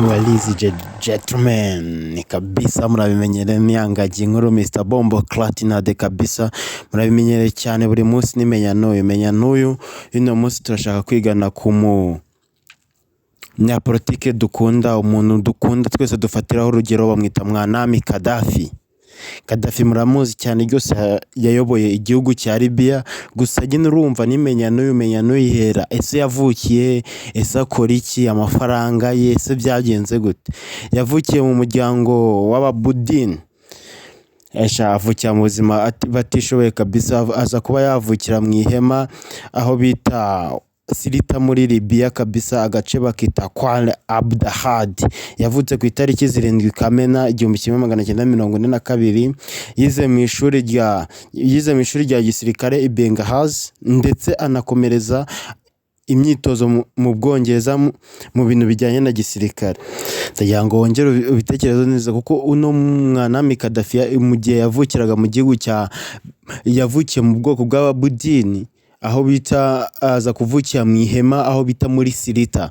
Ladies gentlemen, ni kabisa murabimenyere n'yangaji nkuru Mr Bombo Clatinade kabisa murabimenyere cyane buri munsi nimenya n'uyu ino munsi turashaka kwigana ku politike dukunda, umuntu dukunda twese dufatiraho urugero bamwita Mwanami Gaddafi muramuzi cyane rwose yayoboye igihugu cya Libya, gusa nyine urumva nimenya n'uyu ihera ese yavukiye, ese akora iki, amafaranga ye ese byagenze gute. Yavukiye mu muryango w'Ababudin, avukira mu buzima batishoboye kabisa, aza kuba yavukira mu ihema aho bita Sirita muri Libya kabisa, agace bakita Kwale Abdahad. Yavutse ku itariki 7 Kamena 1942. Yize mu ishuri rya gisirikare i Benghazi ndetse anakomereza imyitozo mu Bwongereza mu bintu bijyanye na gisirikare. Ndagira ngo wongere ubitekerezo neza kuko uno Mwanami Gaddafi mu gihe yavukiraga mu gihugu yavukiye mu bwoko bw'Ababudini, aho bita aza kuvukira mu ihema aho bita muri Sirita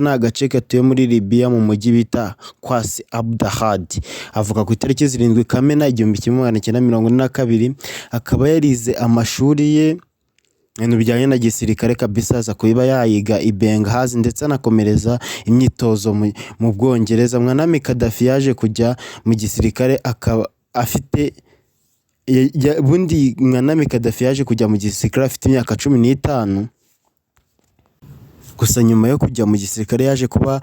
ni agace gatuye muri Libya mu mujyi bita Kwasi Abdahad. Avuka ku itariki 7 Kamena 1942. Akaba yarize amashuri ye ibintu bijyanye na gisirikare kabisa, aza kuba yayiga i Benghazi ndetse anakomereza imyitozo mu Bwongereza. Mwanami Gaddafi yaje kujya mu gisirikare akaba afite bundi Mwanami Gaddafi yaje kujya mu gisirikare afite imyaka 15. Gusa nyuma yo kujya mu gisirikare yaje kuba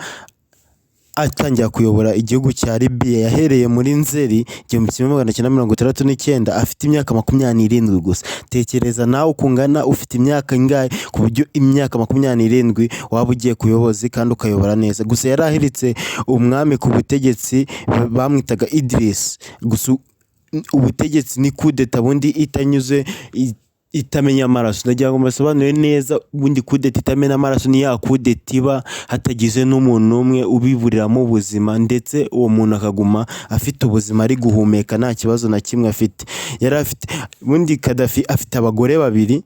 atangira kuyobora igihugu cya Libya. Yahereye muri Nzeri 1969 afite imyaka 27 gusa. Tekereza nawe ukungana ufite imyaka ingahe ku buryo imyaka 27 waba ugiye kuyobozi kandi ukayobora neza. Gusa yarahiritse umwami ku butegetsi bamwitaga Idris. Gusa ubutegetsi ni kudeta bundi itanyuze itamenya amaraso. Ndagira ngo mbasobanure neza, bundi kudeta itamenya amaraso ni ya kudeta iba hatagize n'umuntu umwe ubiburiramo ubuzima, ndetse uwo muntu akaguma afite ubuzima ari guhumeka nta kibazo na kimwe afite. Yari afite bundi Gaddafi afite abagore babiri,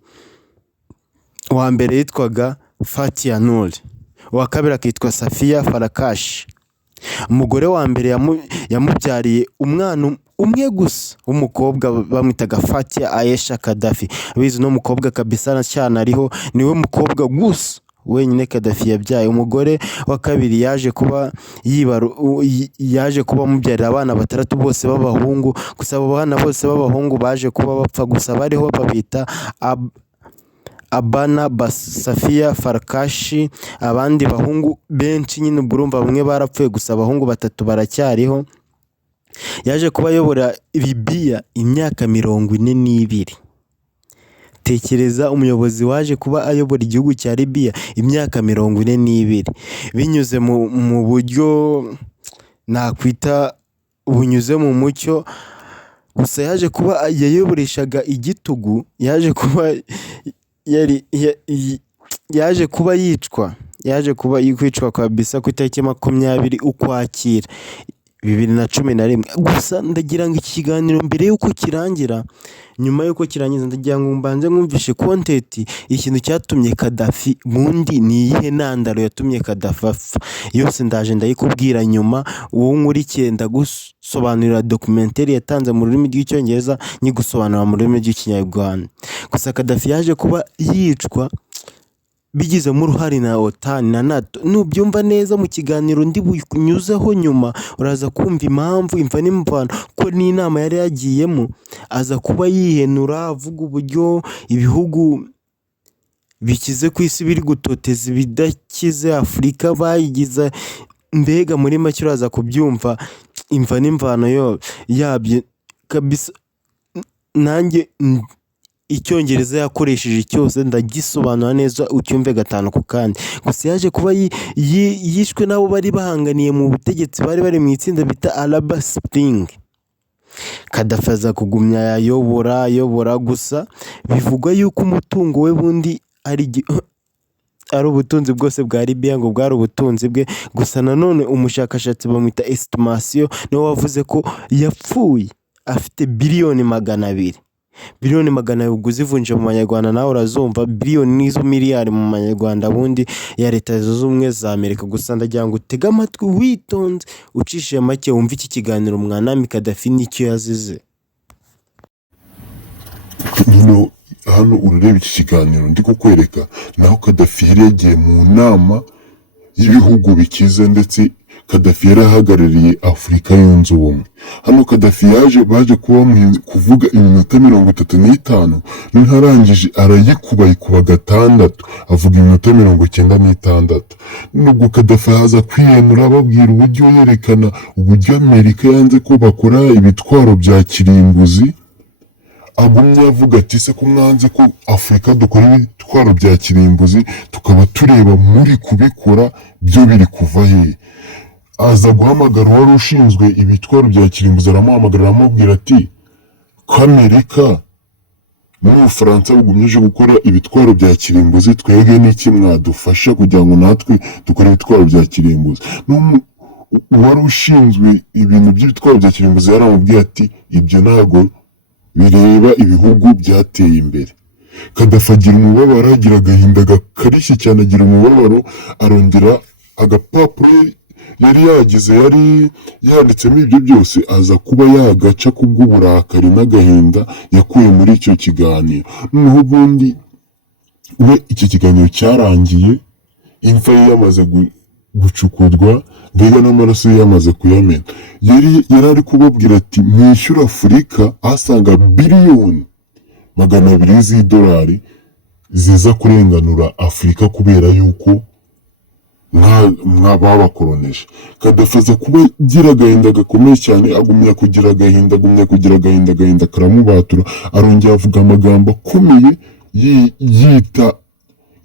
uwa mbere yitwaga Fatia Noor, uwa kabiri akitwa Safia Farakash. Umugore wa mbere yamubyariye umwana umwe gusa w'umukobwa bamwitaga Fatia Aisha Gaddafi. Abizi no mukobwa kabisa cyane ariho niwe mukobwa gusa wenyine Gaddafi yabyaye. Umugore wa kabiri yaje kuba mubyarira abana 3 bose b'abahungu, gusa abo bana bose b'abahungu baje kuba bapfa, gusa bariho babita Abana Safia Farakashi. Abandi bahungu benshi nyine burumva bamwe barapfuye, gusa abahungu 3 baracyariho. Yaje kuba ayobora Libya imyaka 42. Tekereza umuyobozi waje kuba ayobora igihugu cya Libya imyaka 42 binyuze mu buryo nakwita bunyuze mu mucyo. Gusa yaje kuba yayoboreshaga igitugu, yaje kuba yicwa kabisa ku itariki 20 Ukwakira 2011. Gusa ndagira ngo ikiganiro mbere yuko kirangira, nyuma yuko kirangiza, ndagira ngo mbanze mwumvishe content ikintu cyatumye Gaddafi bundi ni iyihe ntandaro yatumye Gaddafi apfa. Yose ndaje ndayikubwira nyuma, wowe nkurikiye ndagusobanurira documentary yatanze mu rurimi rw'icyongereza nyigusobanura mu rurimi rw'ikinyarwanda. Gusa Gaddafi yaje kuba yicwa bigizemo uruhare na OTAN na NATO. Nubyumva neza mu kiganiro ndi bunyuzeho nyuma uraza kumva impamvu imva n'imvano ko n'inama yari yagiyemo. Aza kuba yihenura avuga uburyo ibihugu bikize ku isi biri gutoteza ibidakize Afurika bayigiza, mbega muri make uraza kubyumva imva n'imvano yabyo kabisa. Nanjye Icyongereza yakoresheje cyose ndagisobanura neza ucyumve gatanu ku kandi. Gusa yaje kuba yishwe nabo bari bahanganiye mu butegetsi, bari mu itsinda bita Arab Spring. Gaddafi aza kugumya yayobora gusa bivugwa yuko umutungo we bundi ari ubutunzi bwose bwa Libya, ngo bwari ubutunzi bwe. Gusa nanone umushakashatsi bamwita estimation niwe wavuze ko yapfuye afite biliyoni 200. biliyoni magana ubwo uzivunje mu manyarwanda nawe urazumva, biliyoni n'izo miliyari mu manyarwanda bundi ya Leta Zunze Ubumwe za Amerika. Gusa ndagira ngo utege amatwi witonze ucishije make wumve iki kiganiro Mwanami Kadafi n'icyo yazize. Hano urareba iki kiganiro ndi kukwereka naho Kadafi yari yagiye mu nama y'ibihugu bikize, ndetse Kadafi yari ahagarariye Afurika yunze ubumwe. Hano Kadafi baje kuvuga iminota 35, noneho arangije arayikuba gatandatu avuga iminota 96. Nubwo Kadafi haza kwiyenura ababwira uburyo yerekana uburyo Amerika yanze ko bakora ibitwaro bya kirimbuzi. Agumye avuga ati se ko mwanze ko Afurika dukora ibitwaro bya kirimbuzi tukaba tureba muri kubikora byo biri kuva he. Aza guhamagara wari ushinzwe ibitwaro bya kirimbuzi, aramuhamagara aramubwira ati ko Amerika n'Ubufaransa bugumyeje gukora ibitwaro bya kirimbuzi, twege n'iki mwadufasha kugira ngo natwe dukore ibitwaro bya kirimbuzi. Wari ushinzwe ibintu by'ibitwaro bya kirimbuzi yaramubwiye ati ibyo ntago bireba ibihugu byateye imbere. Kadafi agira umubabaro, agira agahinda gakarishye cyane, agira umubabaro, arongera agapapuro yari yagize yari yanditsemo ibyo byose aza kuba yagaca kubw'uburakari n'agahinda yakuye muri icyo kiganiro. Noneho ubundi we iki kiganiro cyarangiye, imva ye yamaze gucukurwa, mbega n'amaraso ye yamaze kuyamena. Yari ari kubabwira ati mwishyura Afurika ahasanga biliyoni 200 z'idolari ziza kurenganura Afurika kubera yuko babakoroneje. Kadafi aza kuba agira agahinda gakomeye cyane, agumya kugira agahinda, agahinda karamubatura, arongera avuga amagambo akomeye yita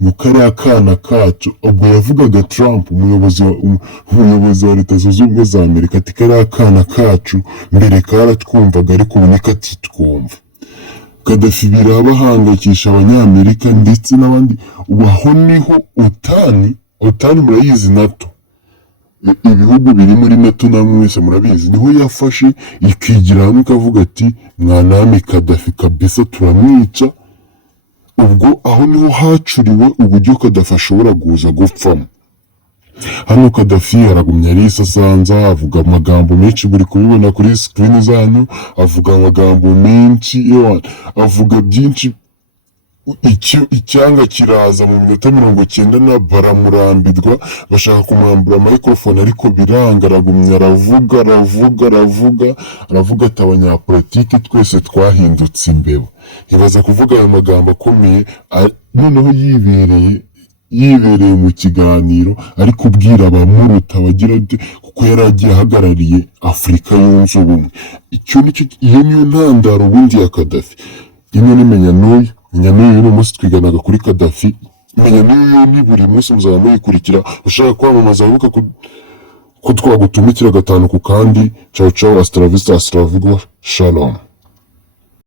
mu kariya kana kacu. Ubwo yavugaga Trump, umuyobozi wa Leta Zunze Ubumwe za Amerika, ati kariya kana kacu mbere karatwumvaga ariko ubu nikatitwumva. Kadafi birabahangayikisha Abanyamerika ndetse n'abandi. Ubaho niho OTAN murayizi, NATO, ibihugu biri muri NATO namwe mwese murabizi, niho yafashe ikigira hamwe ikavuga ati Mwanami Kadafi kabisa turamwica. Ubwo aho niho hacuriwe uburyo Kadafi ashobora kuza gupfamo. Hano Kadafi aragumya arisasanza, avuga amagambo menshi, buri kubibona kuri screen zanyu, avuga amagambo menshi, avuga byinshi. Icyanga kiraza mu minota 90 baramurambirwa, bashaka kumwambura microphone ariko biranga, aragumya aravuga ati abanyapolitiki twese twahindutse imbeba. Ibaza kuvuga ayo magambo akomeye, noneho yibereye mu kiganiro ari kubwira abamuruta bagira kuko yari agiye ahagarariye Afurika yunze ubumwe. Iyo niyo ntandaro ubundi ya Kadafi. Ino nimenya n'uyu uyu munsi twiganaga kuri Kadafi, menya n'uyu ni buri munsi muzaba muyikurikira. Ushaka kwamamaza wibuka ko twagutumikira 5 ku kandi. Ciao, hasta la vista, hasta luego, shalom.